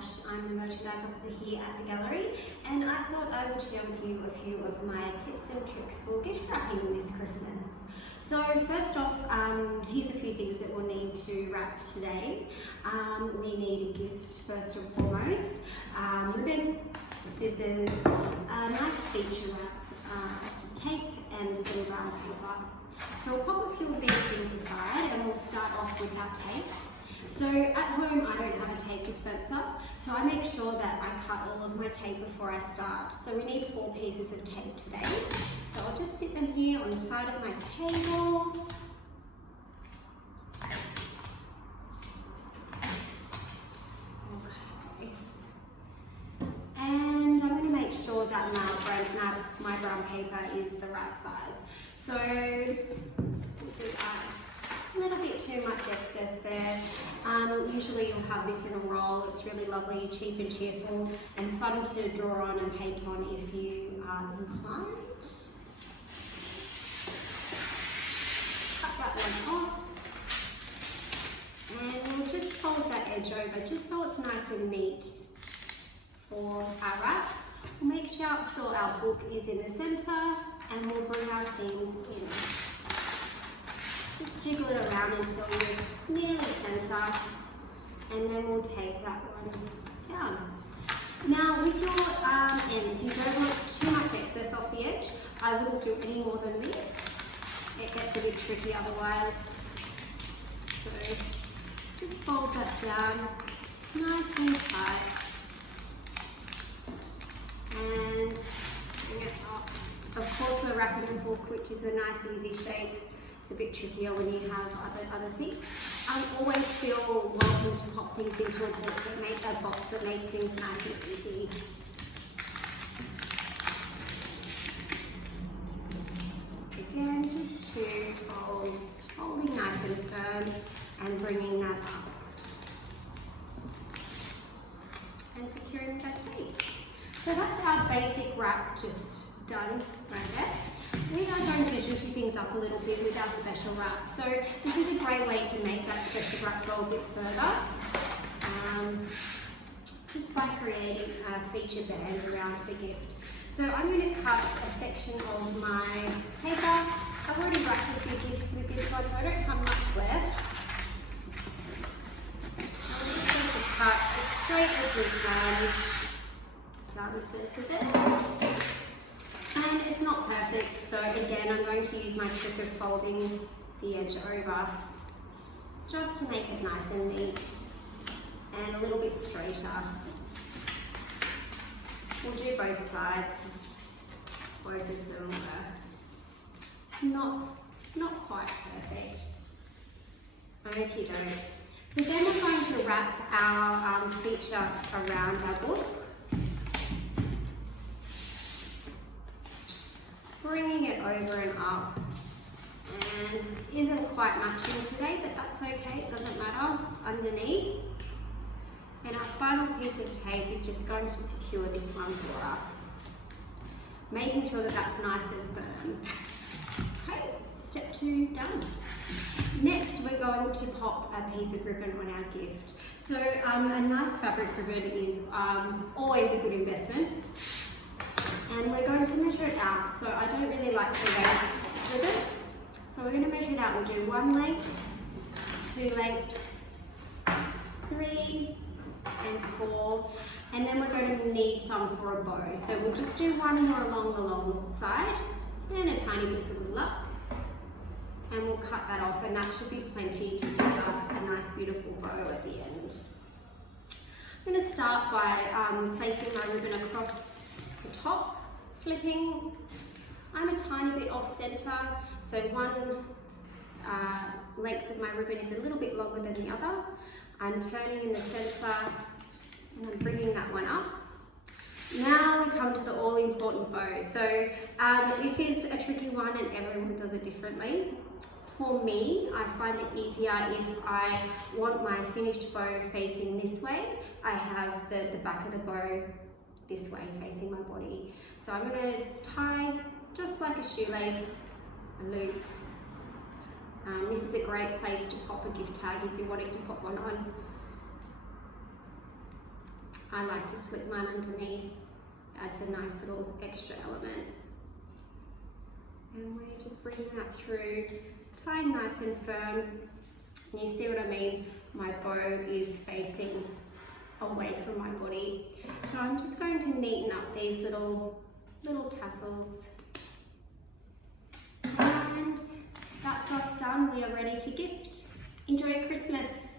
Tash. I'm the merchandise officer here at the gallery, and I thought I would share with you a few of my tips and tricks for gift wrapping this Christmas. So first off, here's a few things that we'll need to wrap today. We need a gift first and foremost, ribbon, scissors, a nice feature wrap, some tape and some brown paper. So we'll pop a few of these things aside and we'll start off with our tape. So at home I don't have a tape dispenser, so I make sure that I cut all of my tape before I start. So we need 4 pieces of tape today. So I'll just sit them here on the side of my table. Okay. And I'm going to make sure that my brown paper is the right size. So we'll do that. A little bit too much excess there. Usually you'll have this in a roll. It's really lovely, cheap and cheerful, and fun to draw on and paint on if you are inclined. Cut that one off. And we'll just fold that edge over just so it's nice and neat for our wrap. We'll make sure our book is in the centre, and we'll bring our seams in. Just jiggle it around until you're near the centre, and then we'll take that one down. Now with your ends, you don't want too much excess off the edge. I wouldn't do any more than this. It gets a bit tricky otherwise. So just fold that down nice and tight and bring it up. Of course we're wrapping the book, which is a nice easy shape. It's a bit trickier when you have other things. Always feel welcome to pop things into a book that makes a box that makes things nice and easy. Again, just 2 folds, holding nice and firm and bringing that up. And securing that tape. So that's our basic wrap just done right there. We are going to zhuzh things up a little bit with our special wrap. So this is a great way to make that special wrap go a bit further. Just by creating a feature band around the gift. So I'm going to cut a section of my paper. I've already wrapped a few gifts with this one, so I don't have much left. I'm just going to cut as straight as we can down the centre there. And it's not perfect, so again I'm going to use my trick of folding the edge over just to make it nice and neat and a little bit straighter. We'll do both sides because both of them are not quite perfect. Okie doke. So then we're going to wrap our feature around our book. Bringing it over and up, and this isn't quite matching today, but that's okay, it doesn't matter, it's underneath. And our final piece of tape is just going to secure this one for us, making sure that that's nice and firm. Okay, step 2 done. Next we're going to pop a piece of ribbon on our gift. So a nice fabric ribbon is always a good investment. And we're going to measure it out. So I don't really like to waste ribbon. So we're going to measure it out. We'll do 1 length, 2 lengths, 3 and 4. And then we're going to need some for a bow. So we'll just do 1 more along the long side and a tiny bit for good luck. And we'll cut that off, and that should be plenty to give us a nice beautiful bow at the end. I'm going to start by placing my ribbon across the top. Flipping, I'm a tiny bit off centre, so one length of my ribbon is a little bit longer than the other. I'm turning in the centre and I'm bringing that one up. Now we come to the all important bow. So this is a tricky one and everyone does it differently. For me, I find it easier if I want my finished bow facing this way. I have the back of the bow this way facing my body. So I'm going to tie just like a shoelace, a loop. This is a great place to pop a gift tag if you're wanting to pop one on. I like to slip mine underneath. Adds a nice little extra element. And we're just bringing that through, tying nice and firm. And you see what I mean? My bow is facing away from my body. So I'm just going to neaten up these little tassels. And that's us done. We are ready to gift. Enjoy Christmas.